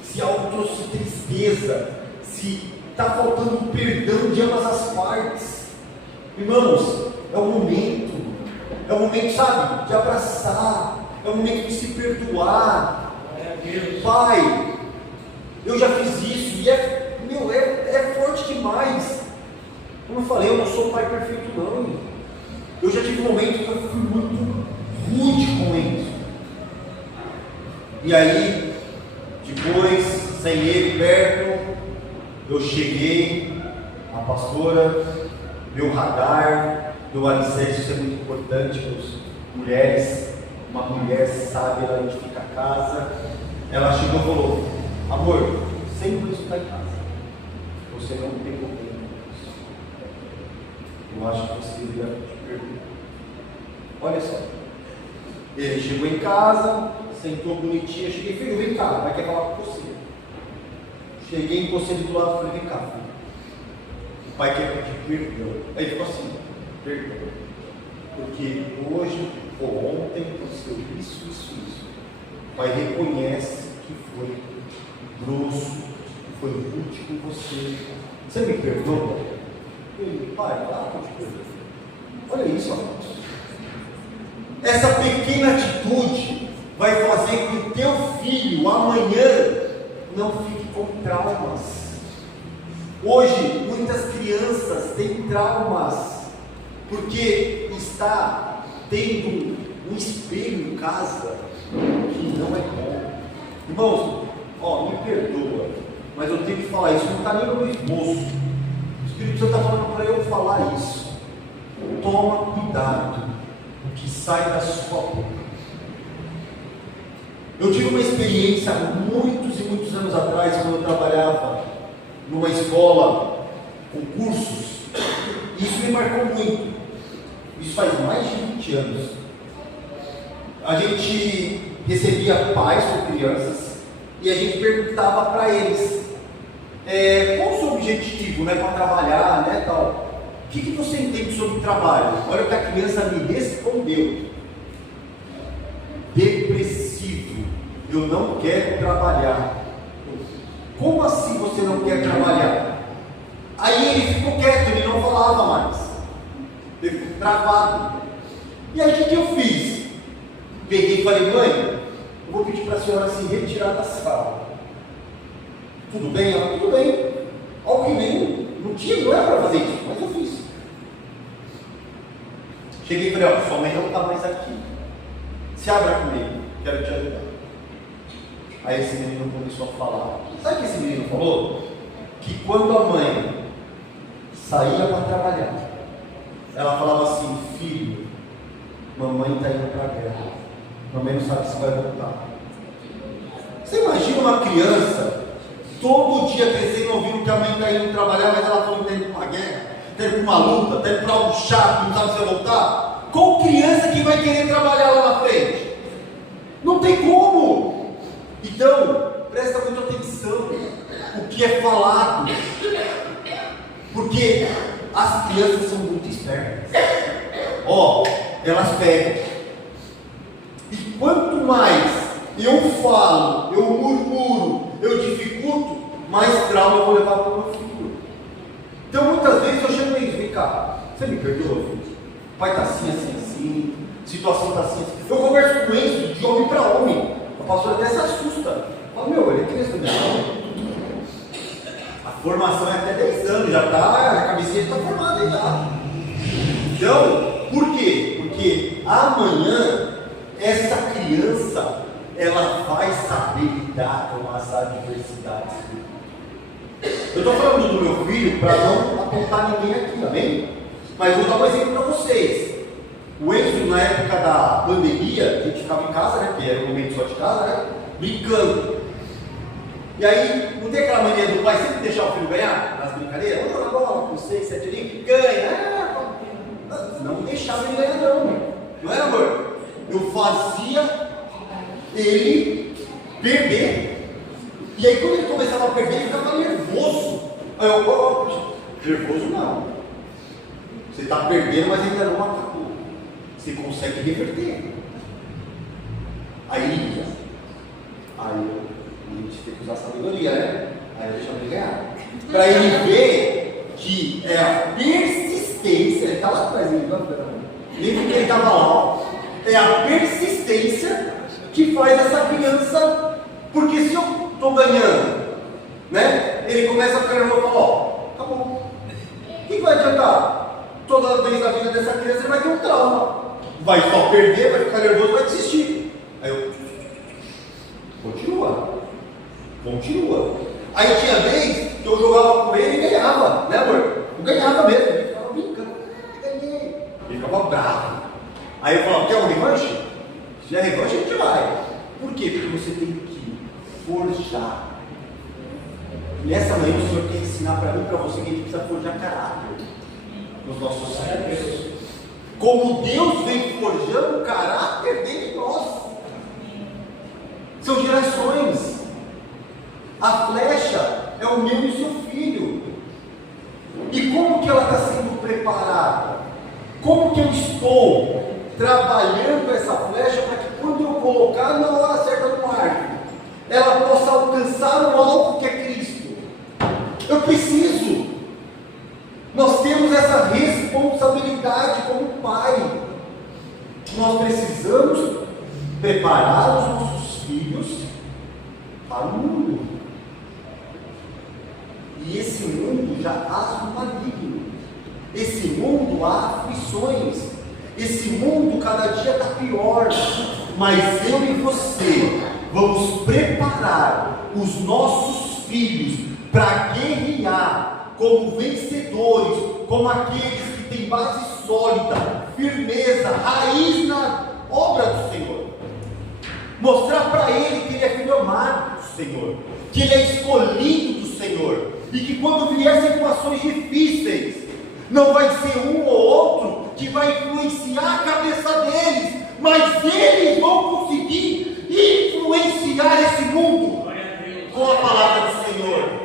se algo trouxe tristeza, se está faltando perdão de ambas as partes, irmãos, é o momento, sabe, de abraçar, é o momento de se perdoar. Pai, eu já fiz isso, e é forte demais. Como eu falei, eu não sou pai perfeito não. Eu já tive momentos que eu fui muito rude com eles. E aí, depois, sem ele perto, eu cheguei, a pastora, meu radar, meu alicerce, isso é muito importante para as mulheres. Uma mulher sábia, ela edifica a casa. Ela chegou e falou: amor, sempre isso está em casa. Você não pegou bem. Eu acho que você deveria te perguntar. Olha só. Ele chegou em casa, sentou bonitinho. Eu cheguei: filho, vem cá, vai querer falar com você. Cheguei, encostei do lado e falei: vem cá, filho. O pai quer pedir perdão. Aí ele ficou assim: perdão. Porque hoje ou ontem aconteceu isso. O pai reconhece que foi grosso, que foi rude com você. Você me perdoa? Eu: pai, claro que eu te perdoo. Olha isso, amados. Essa pequena atitude vai fazer com que o teu filho amanhã não fique com traumas. Hoje, muitas crianças têm traumas porque está tendo um espelho em casa que não é bom. Irmãos, me perdoa, mas eu tenho que falar isso, não está nem no meu esboço. O Espírito Santo está falando para eu falar isso. Toma cuidado o que sai da sua boca. Eu tive uma experiência muitos e muitos anos atrás, quando eu trabalhava numa escola com cursos, e isso me marcou muito. Isso faz mais de 20 anos. A gente recebia pais com crianças e a gente perguntava para eles qual o seu objetivo, né, para trabalhar, né, tal. O que você entende sobre trabalho? Olha o que a criança me respondeu: depressivo, eu não quero trabalhar. Como assim você não quer trabalhar? Aí ele ficou quieto, ele não falava mais, ele ficou travado. E aí o que eu fiz? Peguei e falei: mãe, eu vou pedir para a senhora se retirar da sala. Tudo bem? Ela: tudo bem. Algo que nem, não era para fazer isso, mas eu fiz. Cheguei e falei: sua mãe não está mais aqui. Se abra comigo, quero te ajudar. Aí esse menino começou a falar. Sabe o que esse menino falou? Que quando a mãe saía para trabalhar, ela falava assim: filho, mamãe está indo para a guerra, mamãe não sabe se vai voltar. Você imagina uma criança todo dia crescendo ouvindo que a mãe está indo trabalhar, mas ela falou que está indo para a guerra? está indo para uma luta, está indo para algo chato, não sabe se vai voltar. Qual criança que vai querer trabalhar lá na frente? Não tem como. Então, presta muita atenção o que é falado, porque as crianças são muito espertas. Elas pegam. E quanto mais eu falo, eu murmuro, eu dificulto, mais trauma eu vou levar para o meu filho. Então muitas vezes eu chego e vem cá, você me perdoa, filho? O pai está assim, assim, assim, a situação está assim, assim. Eu converso com ele de homem para homem. O pastor até se assusta. Fala, meu, ele é criança mesmo. A formação é até 10 anos, já está, a cabecinha está formada aí já. Então, por quê? Porque amanhã essa criança, ela vai saber lidar com as adversidades. Eu estou falando do meu filho para não apontar ninguém aqui, amém? Mas vou dar um exemplo para vocês. O Enzo, na época da pandemia, a gente ficava em casa, né? Que era um momento só de casa, né? Brincando. E aí, não tem aquela mania do pai sempre deixar o filho ganhar nas brincadeiras? Vamos jogar bola com 6, 7 aninhos, ganha. Não deixava ele ganhar, não. Não é, amor? Eu fazia ele perder. E aí quando ele começava a perder, ele ficava nervoso. Aí eu, nervoso não. Você está perdendo, mas ainda não acabou. Você consegue reverter. Aí a gente tem que usar sabedoria, né? Aí eu deixo ele ganhar. Para ele ver que é a persistência, ele está lá atrás, nem porque ele estava lá, é a persistência que faz essa criança, porque se eu estou ganhando, né? Ele começa a ficar nervoso e fala, acabou. O que vai adiantar? Toda vez na vida dessa criança ele vai ter um trauma. Vai só perder, vai ficar nervoso, vai desistir. Aí eu, continua. Aí tinha vez que eu jogava com ele e ganhava, né, amor? Eu ganhava mesmo, ele ficava brincando, ganhei. Ele ficava bravo. Aí eu falava, quer um revanche? Se é revanche, a gente vai. Por quê? Porque você tem que forjar. E essa manhã o Senhor quer ensinar para mim e para você que a gente precisa forjar caráter nos nossos filhos. Como Deus vem forjando o caráter dentro de nós. São gerações. A flecha é o meu e o seu filho. E como que ela está sendo preparada? Como que eu estou trabalhando essa flecha para que quando eu colocar na hora certa no arco, ela possa alcançar o alvo que é Cristo? Eu preciso. Nós temos essa responsabilidade como pai. Nós precisamos preparar os nossos filhos para o mundo. E esse mundo já há um maligno. Esse mundo há aflições. Esse mundo cada dia está pior. Mas eu e você vamos preparar os nossos filhos para guerrear como vencedores, como aqueles que têm base sólida, firmeza, raiz na obra do Senhor. Mostrar para ele que ele é filho amado do Senhor, que ele é escolhido do Senhor, e que quando vier situações difíceis, não vai ser um ou outro que vai influenciar a cabeça deles, mas eles vão conseguir influenciar esse mundo com a palavra do Senhor.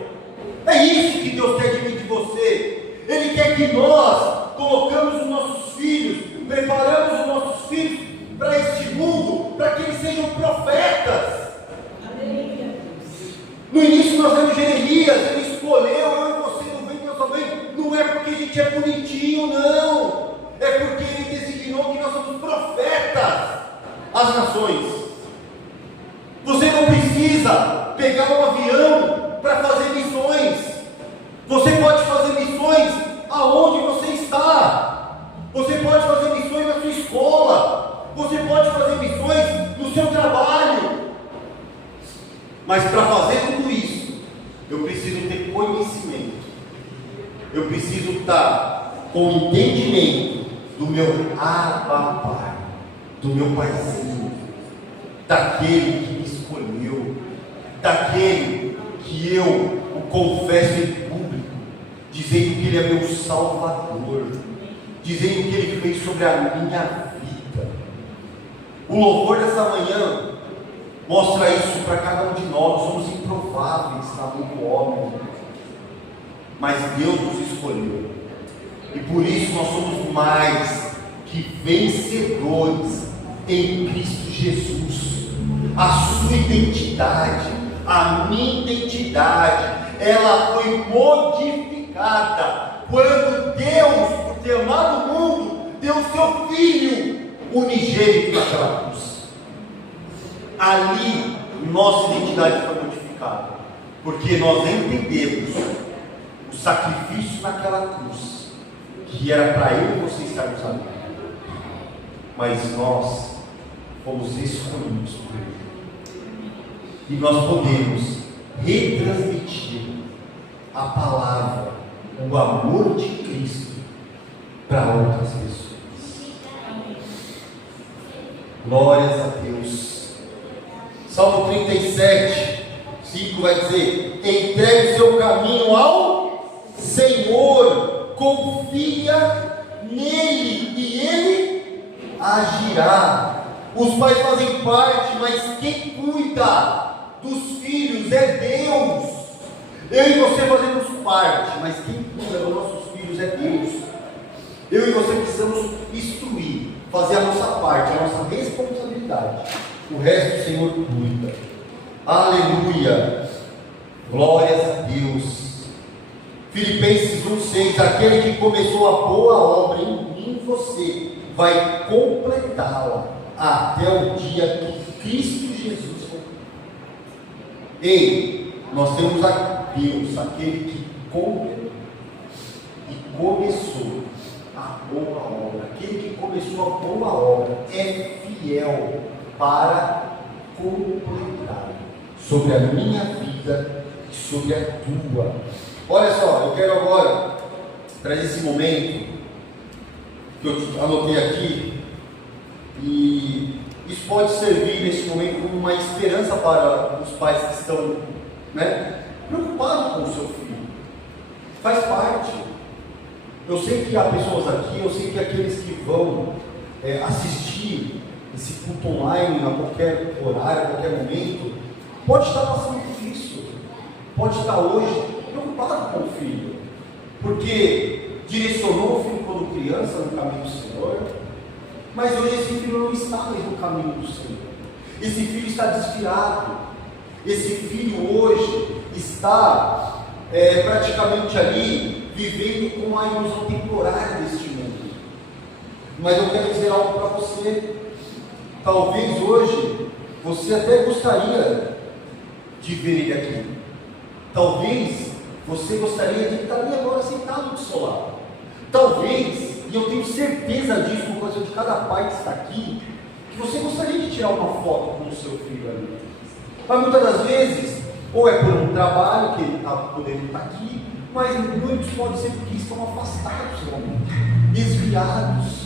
É isso que Deus quer de mim e de você. Ele quer que nós colocamos os nossos filhos, preparamos os nossos filhos para este mundo, para que eles sejam profetas. No início nós vemos Jeremias, ele escolheu, eu e você, não vem Deus também, não é porque a gente é bonitinho, não, é porque ele designou que nós somos profetas às nações. Você não precisa pegar um avião para fazer missões. Você pode fazer missões aonde você está. Você pode fazer missões na sua escola. Você pode fazer missões no seu trabalho. Mas para fazer tudo isso, eu preciso ter conhecimento. Eu preciso estar com entendimento do meu Abba Pai, do meu paizinho, daquele que me escolheu, daquele que eu o confesso em público, dizendo que Ele é meu Salvador, dizendo que Ele fez sobre a minha vida. O louvor dessa manhã mostra isso para cada um de nós. Somos improváveis na mão do homem, mas Deus nos escolheu, e por isso nós somos mais que vencedores em Cristo Jesus. A sua identidade, a minha identidade, ela foi modificada quando Deus, por ter amado o mundo, deu o seu Filho unigênito naquela cruz. Ali nossa identidade foi modificada, porque nós entendemos o sacrifício naquela cruz, que era para eu e você estarmos ali, mas nós fomos escolhidos por Ele, e nós podemos retransmitir a palavra, o amor de Cristo para outras pessoas. Glórias a Deus. Salmo 37, 5 vai dizer: entregue o seu caminho ao Senhor, confia nele e Ele agirá. Os pais fazem parte, mas quem cuida dos filhos é Deus. Eu e você fazemos parte, mas quem cuida dos nossos filhos é Deus. Eu e você precisamos instruir, fazer a nossa parte, a nossa responsabilidade. O resto o Senhor cuida. Aleluia. Glórias a Deus. Filipenses 1,6: aquele que começou a boa obra em mim, você vai completá-la até o dia que Cristo Jesus completar. Ei, nós temos a Deus, aquele que completou e começou a boa obra. Aquele que começou a boa obra é fiel para completar sobre a minha vida e sobre a tua. Olha só, eu quero agora trazer esse momento que eu anotei aqui, e isso pode servir nesse momento como uma esperança para os pais que estão, preocupados com o seu filho. Faz parte. Eu sei que há pessoas aqui, eu sei que aqueles que vão assistir esse culto online a qualquer horário, a qualquer momento, pode estar passando por isso, pode estar hoje preocupado com o filho, porque direcionou o filho quando criança no caminho do Senhor, mas hoje esse filho não está mais no caminho do Senhor. Esse filho está desviado. Esse filho hoje está praticamente ali vivendo com a ilusão temporária deste mundo. Mas eu quero dizer algo para você. Talvez hoje você até gostaria de ver ele aqui. Talvez você gostaria de estar ali agora sentado do seu lado. Talvez, e eu tenho certeza disso no coração de cada pai que está aqui, que você gostaria de tirar uma foto com o seu filho ali. Mas muitas das vezes, ou é por um trabalho que ele está podendo estar aqui, mas muitos podem ser porque estão afastados realmente, desviados.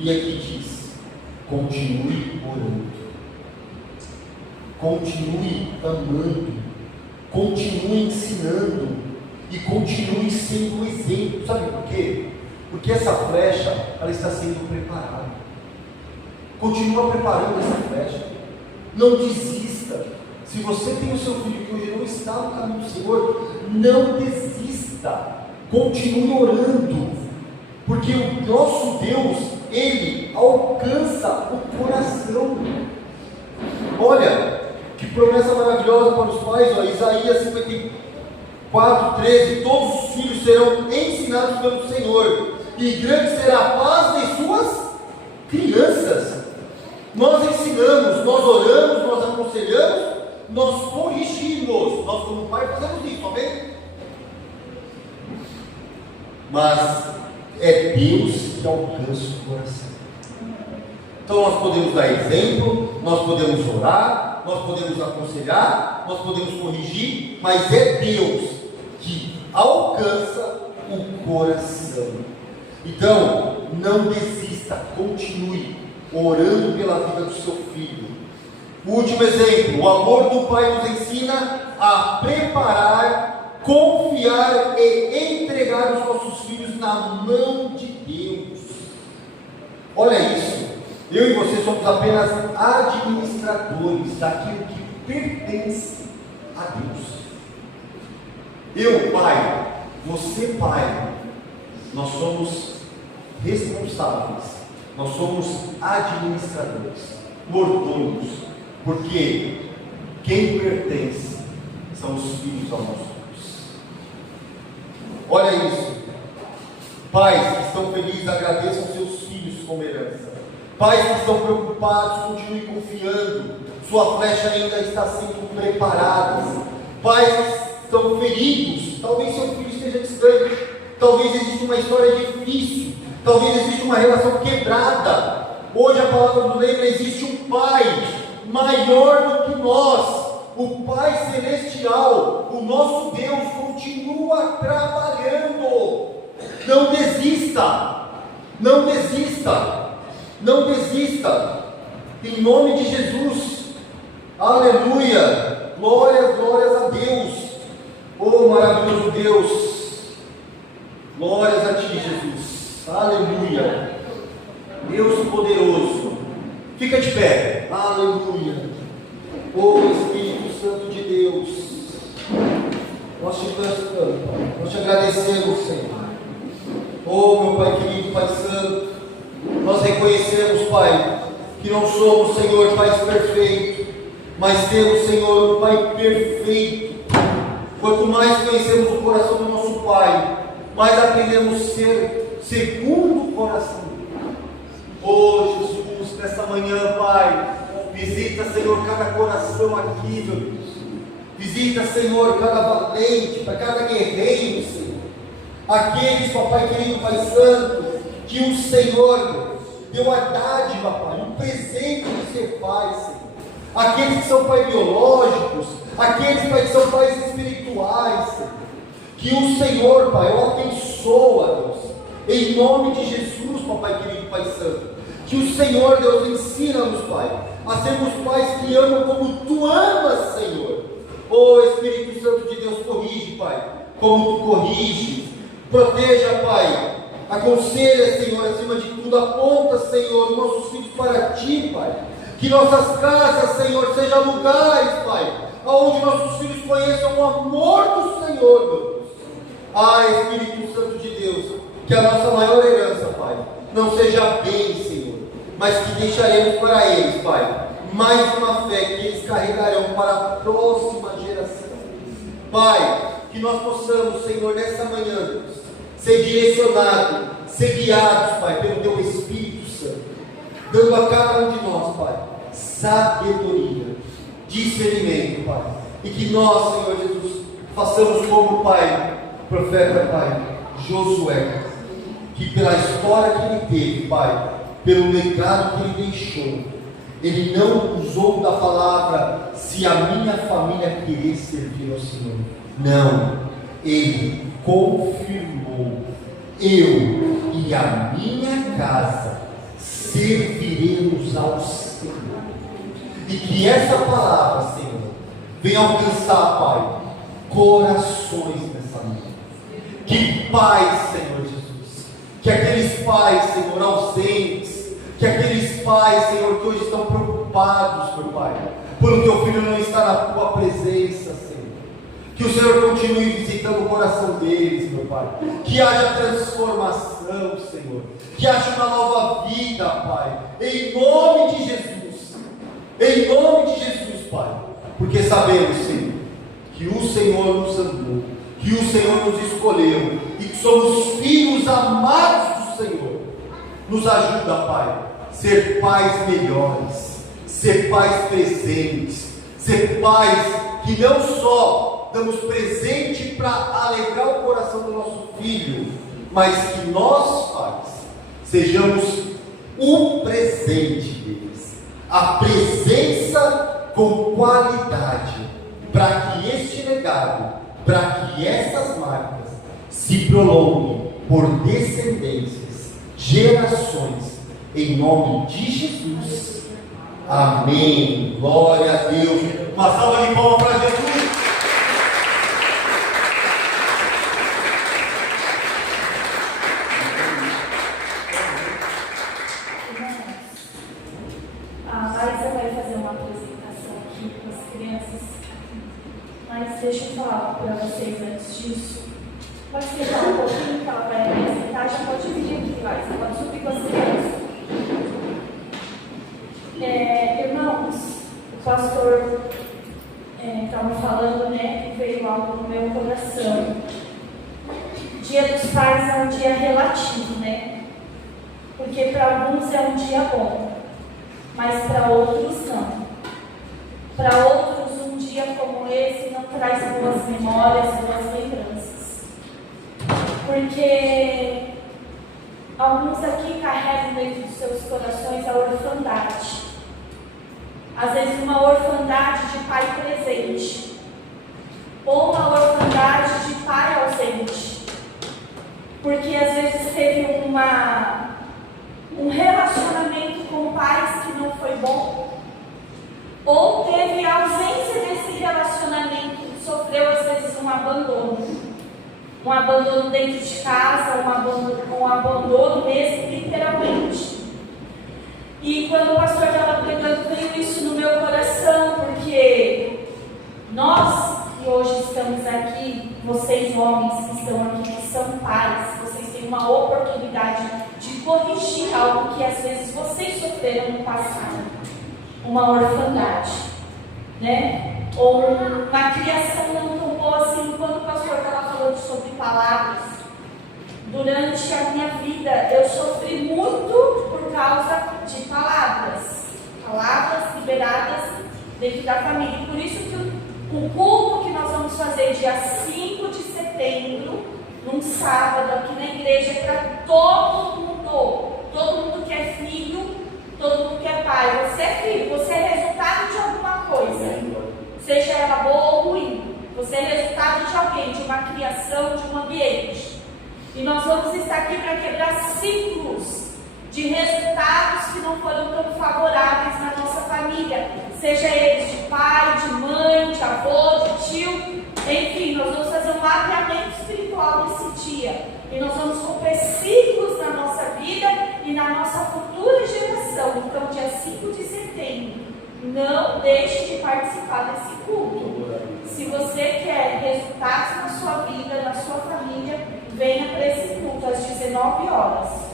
E aqui diz: continue orando, continue amando, continue ensinando e continue sendo um exemplo. Sabe por quê? Porque essa flecha, ela está sendo preparada. Continua preparando essa flecha. Não desista. Se você tem o seu filho que hoje não está no caminho do Senhor, não desista. Continue orando, porque o nosso Deus, Ele alcança o coração. Olha, que promessa maravilhosa para os pais, ó, Isaías 54:13: todos os filhos serão ensinados pelo Senhor, e grande será a paz de suas crianças. Nós ensinamos, nós oramos, nós aconselhamos, nós corrigimos. Nós, como pai, fazemos isso, amém? Mas é Deus que alcança o coração. Então nós podemos dar exemplo, nós podemos orar, nós podemos aconselhar, nós podemos corrigir, mas é Deus que alcança o coração. Então, não desista, continue orando pela vida do seu filho. O último exemplo: o amor do pai nos ensina a preparar confiar e entregar os nossos filhos na mão de Deus. Olha isso, eu e você somos apenas administradores daquilo que pertence a Deus. Eu, pai, você, pai, nós somos responsáveis, nós somos administradores, mordomos, porque quem pertence são os filhos ao nosso Deus. Olha isso, pais que estão felizes, agradeçam seus filhos como herança. Pais que estão preocupados, continuem confiando, sua flecha ainda está sendo preparada. Pais que estão feridos, talvez seu filho esteja distante, talvez exista uma história difícil, talvez exista uma relação quebrada. Hoje a palavra nos lembra, existe um Pai maior do que nós, o Pai Celestial, o nosso Deus continua trabalhando. Não desista, não desista, não desista, em nome de Jesus, aleluia, glórias, glórias a Deus. Oh maravilhoso Deus, glórias a Ti, Jesus, aleluia, Deus poderoso, fica de pé, aleluia, oh Espírito Santo de Deus, nós te cantamos, nós te agradecemos, Senhor. Oh meu Pai querido, Pai Santo, nós reconhecemos, Pai, que não somos, Senhor, pais perfeitos, mas temos, Senhor, um Pai perfeito. Quanto mais conhecemos o coração do nosso Pai, mais aprendemos a ser segundo o coração dele. Oh Jesus, nessa manhã, Pai, visita, Senhor, cada coração aqui, meu Deus. Visita, Senhor, cada valente, para cada guerreiro, Senhor. Aqueles, papai querido, Pai Santo, que o Senhor deu a dádiva, Pai, um presente de ser pai, Senhor. Aqueles que são pais biológicos, aqueles, Pai, que são pais espirituais, Senhor. Que o Senhor, Pai, o abençoa, Deus, em nome de Jesus, papai querido, Pai Santo. Que o Senhor, Deus, ensina-nos, Pai, a sermos pais que amam como Tu amas, Senhor. Oh Espírito Santo de Deus, corrige, Pai, como Tu corrige. Proteja, Pai, aconselha, Senhor, acima de tudo, aponta, Senhor, nossos filhos para Ti, Pai. Que nossas casas, Senhor, sejam lugares, Pai, onde nossos filhos conheçam o amor do Senhor, meu Deus. Ah, Espírito Santo de Deus, que a nossa maior herança, Pai, não seja bem, Senhor, mas que deixaremos para eles, Pai, mais uma fé que eles carregarão para a próxima geração. Pai, que nós possamos, Senhor, nessa manhã, Deus, ser direcionados, ser guiados, Pai, pelo Teu Espírito Santo, dando a cada um de nós, Pai, sabedoria, discernimento, Pai, e que nós, Senhor Jesus, façamos como o Pai, profeta, Pai, Josué, que pela história que ele teve, Pai, pelo legado que ele deixou, ele não usou da palavra, se a minha família querer servir ao Senhor. Não, ele confirmou, eu e a minha casa serviremos ao Senhor. E que essa palavra, Senhor, venha alcançar, Pai, corações nessa manhã. Que pais, Senhor Jesus, que aqueles pais, Senhor, ausentes, que aqueles pais, Senhor, que hoje estão preocupados, meu Pai, por o Teu filho não estar na Tua presença, Senhor. Que o Senhor continue visitando o coração deles, meu Pai. Que haja transformação, Senhor. Que haja uma nova vida, Pai. Em nome de Jesus. Em nome de Jesus, Pai. Porque sabemos, Senhor, que o Senhor nos amou, que o Senhor nos escolheu e que somos filhos amados do Senhor. Nos ajuda, Pai, ser pais melhores, ser pais presentes, ser pais que não só damos presente para alegrar o coração do nosso filho, mas que nós, pais, sejamos o presente deles, a presença com qualidade, para que este legado, para que essas marcas se prolonguem por descendências, gerações, em nome de Jesus. Amém. Glória a Deus. Uma salva de palmas para Jesus. deixa eu falar para vocês antes disso. Pode sentar um pouquinho que ela vai apresentar, já pode vir aqui, vai. Você pode subir com as crianças. Irmãos, o pastor estava falando, né, que veio algo no meu coração. Dia dos Pais é um dia relativo, né? Porque para alguns é um dia bom, mas para outros não. Para outros, um dia como esse não traz boas memórias, boas lembranças. Porque alguns aqui carregam dentro dos seus corações a orfandade. Às vezes uma orfandade de pai presente, ou uma orfandade de pai ausente, porque às vezes teve um relacionamento com pais que não foi bom, ou teve a ausência desse relacionamento, sofreu às vezes um abandono dentro de casa, um abandono mesmo, literalmente. E quando o pastor estava pregando, veio isso no meu coração, porque nós que hoje estamos aqui, vocês homens que estão aqui, que são pais, vocês têm uma oportunidade de corrigir algo que às vezes vocês sofreram no passado, uma orfandade, né? Ou uma criação não tão boa assim. Quando o pastor estava falando sobre palavras, durante a minha vida eu sofri muito por causa de palavras liberadas dentro da família. Por isso que o culto que nós vamos fazer dia 5 de setembro, num sábado aqui na igreja, é para todo mundo que é filho, todo mundo que é pai. Você é filho, você é resultado de alguma coisa, seja ela boa ou ruim. Você é resultado de alguém, de uma criação, de um ambiente. E nós vamos estar aqui para quebrar ciclos de resultados que não foram tão favoráveis na nossa família, seja eles de pai, de mãe, de avô, de tio, enfim, nós vamos fazer um mapeamento espiritual nesse dia, e nós vamos romper ciclos na nossa vida e na nossa futura geração. Então, dia 5 de setembro, não deixe de participar desse culto. Se você quer resultados na sua vida, na sua família, venha para esse culto às 19 horas.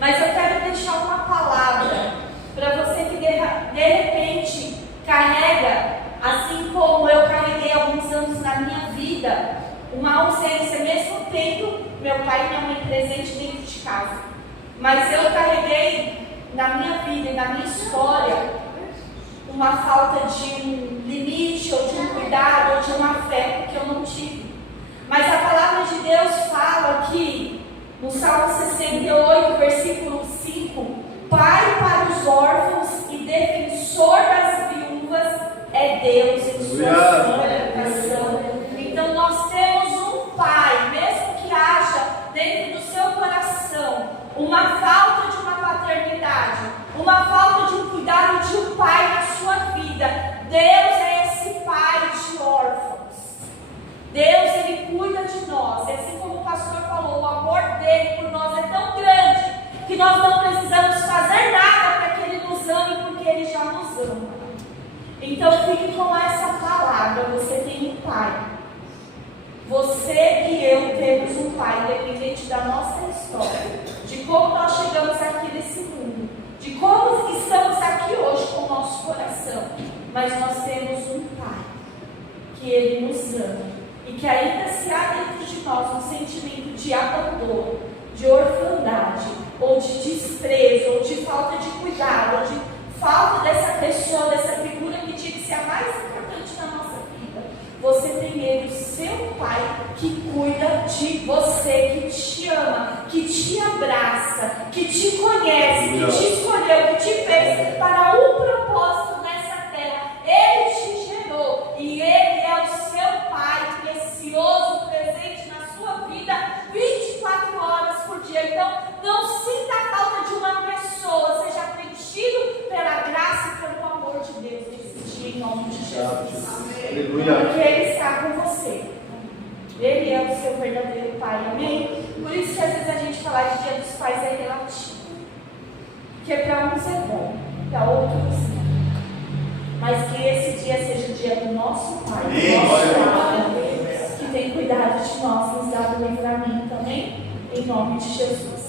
Mas eu quero deixar uma palavra para você que de repente carrega, assim como eu carreguei alguns anos na minha vida, uma ausência, mesmo tendo meu pai e minha mãe presente dentro de casa. Mas eu carreguei na minha vida e na minha história uma falta de um limite, ou de um cuidado, ou de um afeto que eu não tive. Mas a palavra de Deus fala que no Salmo 68, versículo 5, Pai para os órfãos e defensor das viúvas é Deus em sua coração. Então nós temos um Pai, mesmo que haja dentro do seu coração uma falta de uma paternidade, uma falta de um cuidado de um pai na sua vida, Deus é esse Pai de órfãos. Deus, Ele cuida de nós. E assim como o pastor falou, o amor dele por nós é tão grande que nós não precisamos fazer nada para que Ele nos ame, porque Ele já nos ama. Então fique com essa palavra. Você tem um Pai. Você e eu temos um Pai, independente da nossa história, de como nós chegamos aqui nesse mundo, de como estamos aqui hoje com o nosso coração. Mas nós temos um Pai, que Ele nos ama. E que ainda se há dentro de nós um sentimento de abandono, de orfandade, ou de desprezo, ou de falta de cuidado, ou de falta dessa pessoa, dessa figura que tinha que ser a mais importante na nossa vida, você tem Ele, o seu Pai, que cuida de você, que te ama, que te abraça, que te conhece, que te escolheu, que te fez para um propósito nessa terra. Ele te gerou e Ele é o seu Pai precioso, presente na sua vida 24 horas por dia. Então, não sinta a falta de uma pessoa, seja preenchido pela graça e pelo amor de Deus nesse dia, em nome de Jesus. Aleluia. Porque Ele está com você. Ele é o seu verdadeiro Pai, amém? Por isso que às vezes a gente falar de Dia dos Pais é relativo. Porque para uns é bom, para outros não. Mas que esse dia seja o dia do nosso Pai, do nosso Pai. Em nome de Jesus.